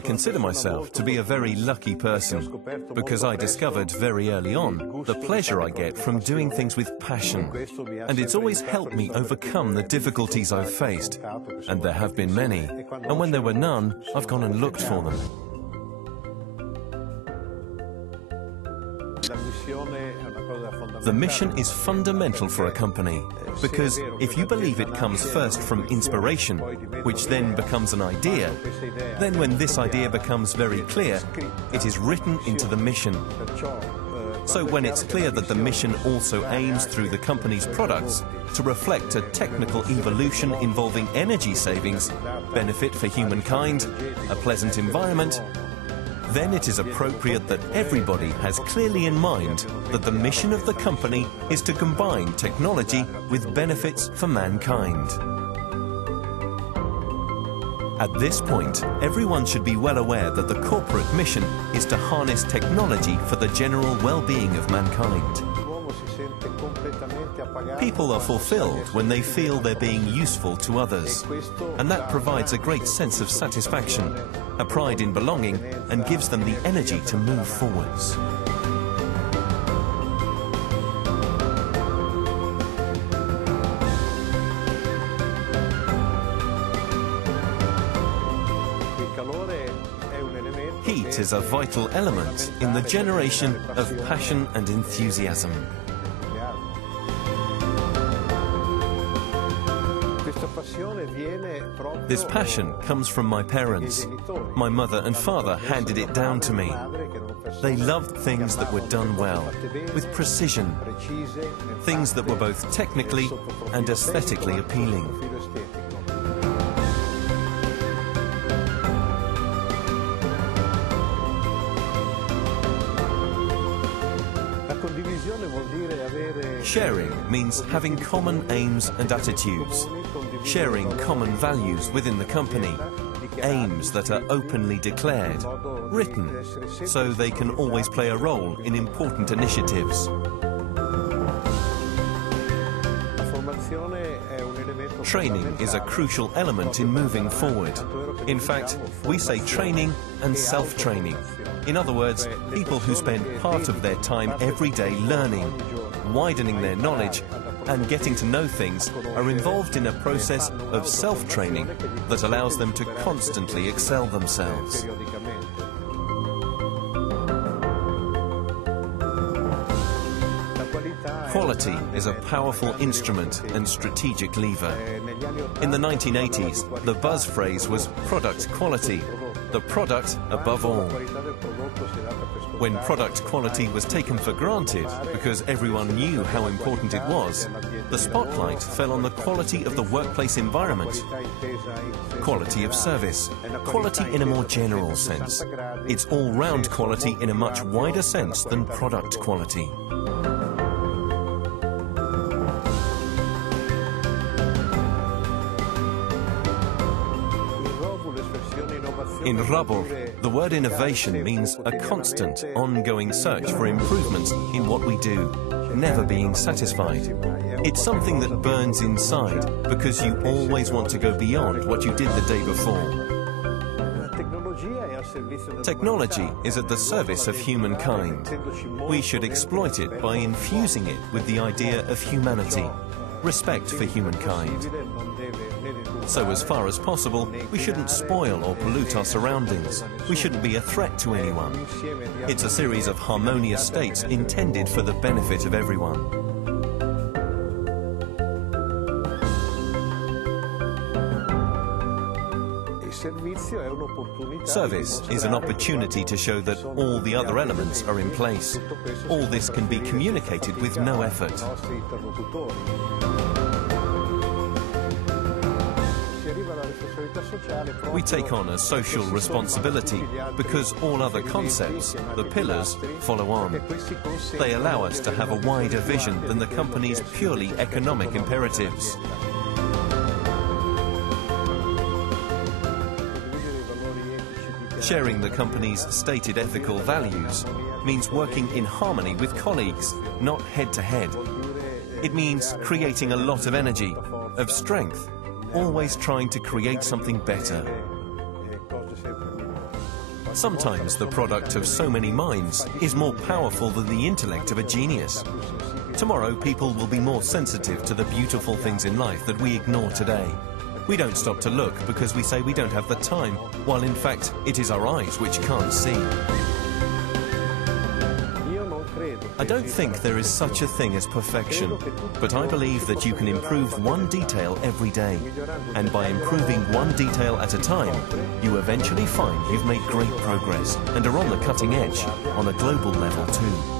I consider myself to be a very lucky person because I discovered very early on the pleasure I get from doing things with passion. And it's always helped me overcome the difficulties I've faced. And there have been many. And when there were none, I've gone and looked for them. The mission is fundamental for a company, because if you believe it comes first from inspiration, which then becomes an idea, then when this idea becomes very clear, it is written into the mission. So when it's clear that the mission also aims through the company's products to reflect a technical evolution involving energy savings, benefit for humankind, a pleasant environment, then it is appropriate that everybody has clearly in mind that the mission of the company is to combine technology with benefits for mankind. At this point, everyone should be well aware that the corporate mission is to harness technology for the general well-being of mankind. People are fulfilled when they feel they're being useful to others, and that provides a great sense of satisfaction, a pride in belonging, and gives them the energy to move forwards. Heat is a vital element in the generation of passion and enthusiasm. This passion comes from my parents. My mother and father handed it down to me. They loved things that were done well, with precision, things that were both technically and aesthetically appealing. Sharing means having common aims and attitudes, sharing common values within the company, aims that are openly declared, written, so they can always play a role in important initiatives. Training is a crucial element in moving forward. In fact, we say training and self-training. In other words, people who spend part of their time every day learning, widening their knowledge, and getting to know things are involved in a process of self-training that allows them to constantly excel themselves. Quality is a powerful instrument and strategic lever. In the 1980s, the buzz phrase was product quality, the product above all. When product quality was taken for granted because everyone knew how important it was, the spotlight fell on the quality of the workplace environment, quality of service, quality in a more general sense. It's all-round quality in a much wider sense than product quality. In ROBUR, the word innovation means a constant, ongoing search for improvements in what we do, never being satisfied. It's something that burns inside because you always want to go beyond what you did the day before. Technology is at the service of humankind. We should exploit it by infusing it with the idea of humanity, respect for humankind. So as far as possible, we shouldn't spoil or pollute our surroundings. We shouldn't be a threat to anyone. It's a series of harmonious states intended for the benefit of everyone. Service is an opportunity to show that all the other elements are in place. All this can be communicated with no effort. We take on a social responsibility because all other concepts, the pillars, follow on. They allow us to have a wider vision than the company's purely economic imperatives. Sharing the company's stated ethical values means working in harmony with colleagues, not head-to-head. It means creating a lot of energy, of strength, always trying to create something better. Sometimes the product of so many minds is more powerful than the intellect of a genius. Tomorrow, people will be more sensitive to the beautiful things in life that we ignore today. We don't stop to look because we say we don't have the time, while in fact, it is our eyes which can't see. I don't think there is such a thing as perfection, but I believe that you can improve one detail every day. And by improving one detail at a time, you eventually find you've made great progress and are on the cutting edge on a global level too.